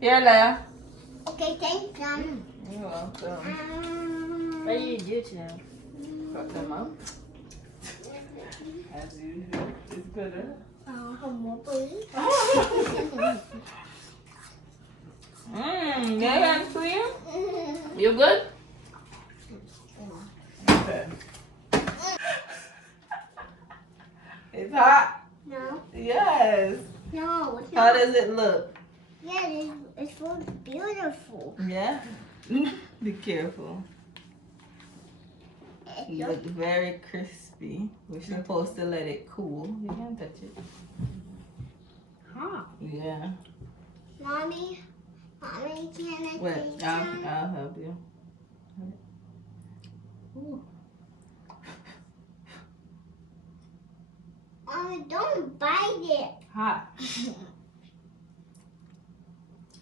Here, Leia. Okay, thank you. You're welcome. What you do to them? Cut them out. As usual. It's good, More please. Your hands clean? You good? Okay. It's hot? No. Yes. No, it's How not. does it look? Yeah, it's so beautiful. Yeah? Be careful. You look very crispy. We're supposed to let it cool. You can't touch it. Huh? Yeah. Mommy, can I Wait, take I'll some? help you. Ooh. Mommy, don't bite it. Hot.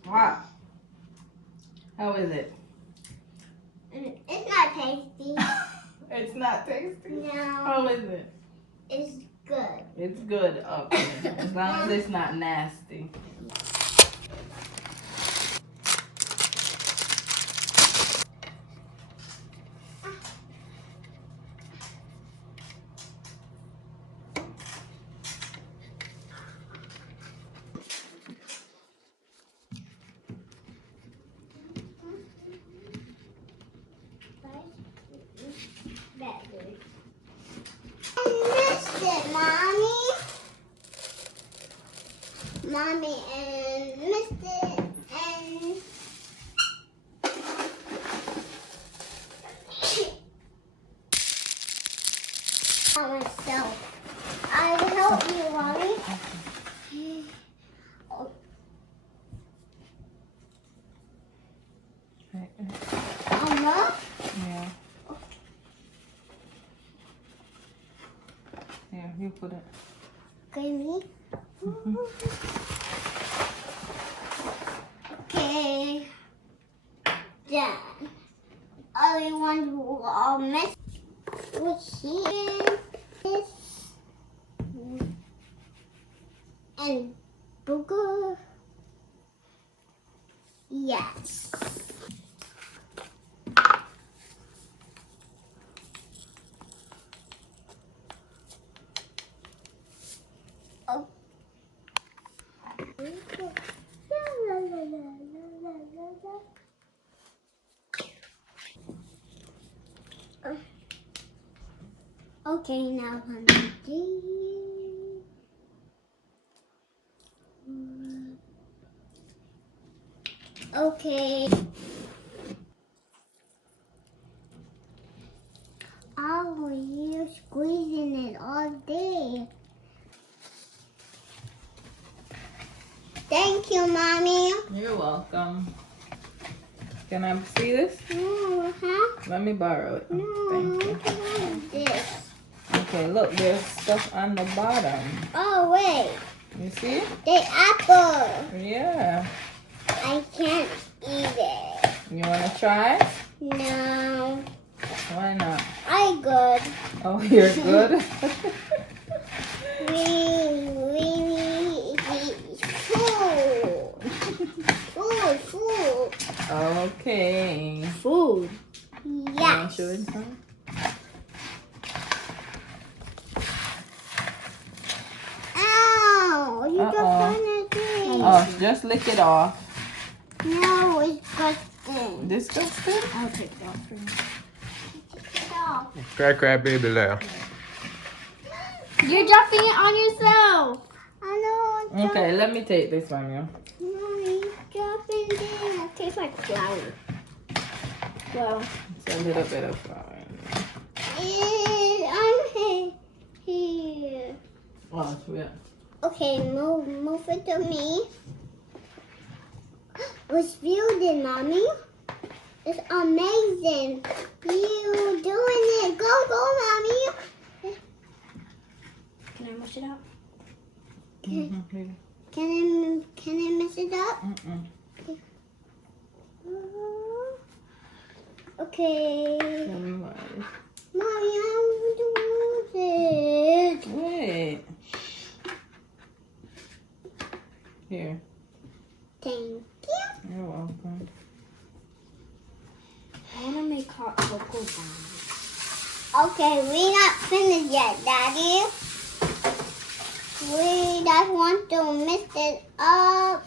Hot. How is it? It's not tasty. It's not tasty. No. How is it? It's good. It's good. Okay. As long as it's not nasty. I missed it, Mommy. Mommy, and missed it, and by myself. I will help you, Mommy. Oh. Mama? Yeah. Here, you put it. Okay, me? Okay. Then, I want to mess with here. This. And booger. Yes. Oh. Okay, now I'm okay. Oh, you're squeezing it all day. Thank you, Mommy. You're welcome. Can I see this? No, huh? Let me borrow it. No, Thank you. what about this? Okay, look, there's stuff on the bottom. Oh, wait. You see? The apple. Yeah. I can't eat it. You want to try? No. Why not? I good. Oh, you're good? Food. Okay. Food. You want Yes. to show it, huh? Ow! You just done it. Oh, just lick it off. No, it's disgusting. Disgusting? I'll take it off for you. Take it off. Cry, baby, Leia. You're dropping it on yourself. I know. Okay, let me take this from you. No, he's dropping it. It tastes like flour. Well, It's a little bit of flour. I'm here. Oh, yeah. Okay, move it to me. It's beautiful, Mommy. It's amazing. You doing it. Go, Mommy. Can I mush it up? Mm-hmm. Can I mess it up? Mm-mm. Okay. Somebody. Mommy, I want to move it. Wait. Here. Thank you. You're welcome. I want to make hot cocoa down. Okay, we not finished yet, Daddy. We just want to mix it up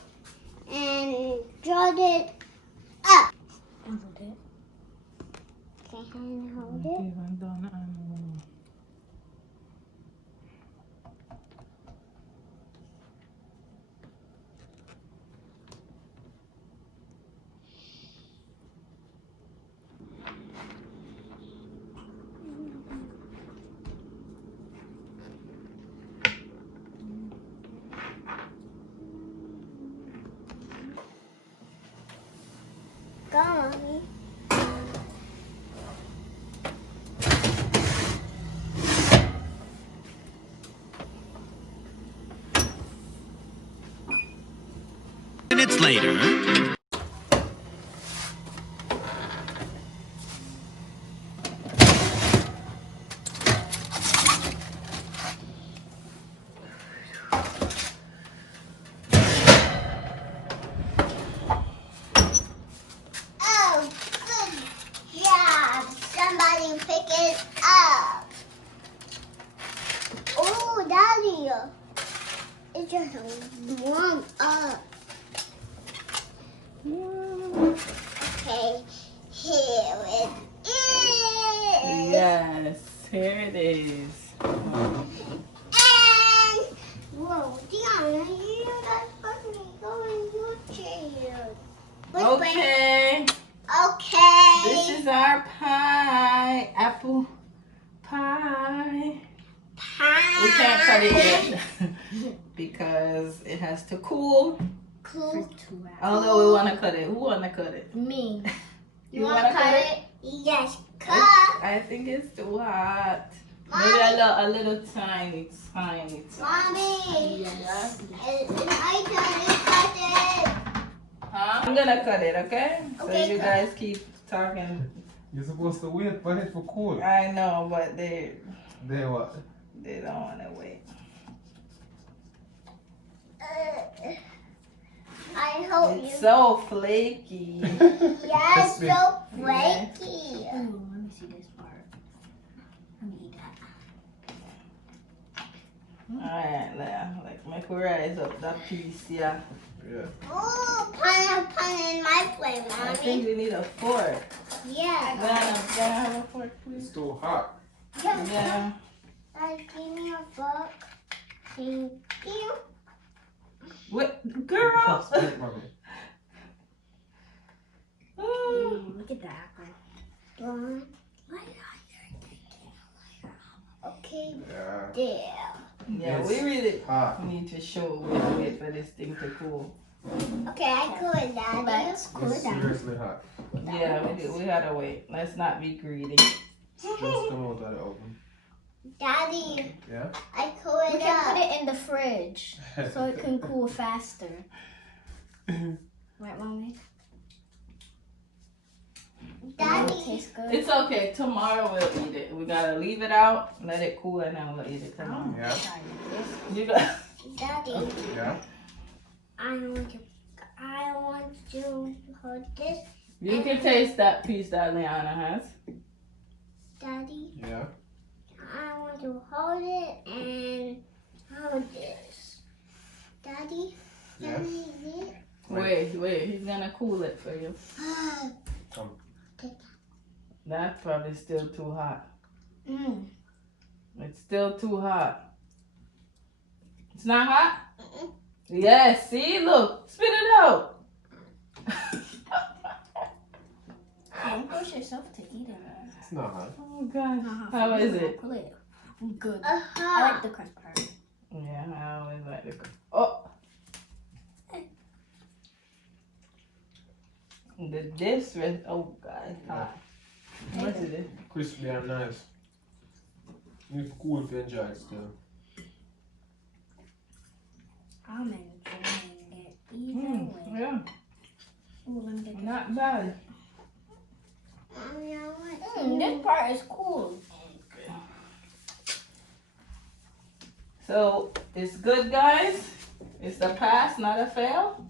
and draw it up. And hold it. Can I hold it? Go, Mommy. Minutes later. Oh, good job. Somebody pick it up. Oh, Daddy. It just warm up. Okay, here it is. Yes, here it is. And, whoa, Deanna, you guys put me go in your chair. Okay, Okay. this is our pie. Apple pie. Pie. We can't cut it yet because it has to cool. Cool. Although we want to cut it. Who want to cut it? Me. You wanna want to cut it? Yes, cut. I think it's too hot. Maybe Mommy. a little tiny. Mommy. Yes. It's my turn to cut it. Huh? I'm gonna cut it, okay? Okay, So you cut. guys keep talking. You're supposed to wait for it for cool. I know, but they What? don't want to wait. I hope It's you. so flaky. Yes, Crispy. so flaky. Ooh, let me see this part. Let me eat that. Alright, like make we rise up that piece, yeah. Yeah. Oh, pan in my plate, I think Mommy. we need a fork. Yeah. Can I have a fork, It's please? too hot. Yeah. Give me a fork. Thank you. What, girl? Trust me, mommy. Ooh. Look at that. One. Okay, Yeah. there. Yeah, It's we really hot. need to show wait for this thing to cool. Okay, I cool it, Daddy. Let's cool It's it down. seriously hot. Yeah, we gotta wait. Let's not be greedy. Just come out of the oven. Daddy, Yeah? I cool We it can up. put it in the fridge so it can cool faster. Right, Mommy? Daddy. It tastes good. It's okay. Tomorrow we'll eat it. We gotta leave it out, let it cool, and then we'll eat it tomorrow. Yeah. You got. Daddy, Yeah? I want to hold this. You can taste that piece that Liana has. Daddy, Yeah. I want to hold it and hold this. Daddy, Yeah. can we eat it? Wait. He's gonna cool it for you. Come. That's probably still too hot. Mm. It's still too hot. It's not hot? Yes, see? Look. Spit it out. Don't push yourself to eat it. It's not hot. Oh, God. How is it? Pull it. Good. I Uh-huh. like the crunch part. Yeah, I always like the. Oh! This rest. Oh, God. It's hot. What is it? Crispy and nice. You need to cool if you enjoy it still. I'm enjoying it either way. Yeah, Ooh, let me get not bad. Mommy, I want This part is cool. So, it's good, guys. It's a pass, not a fail.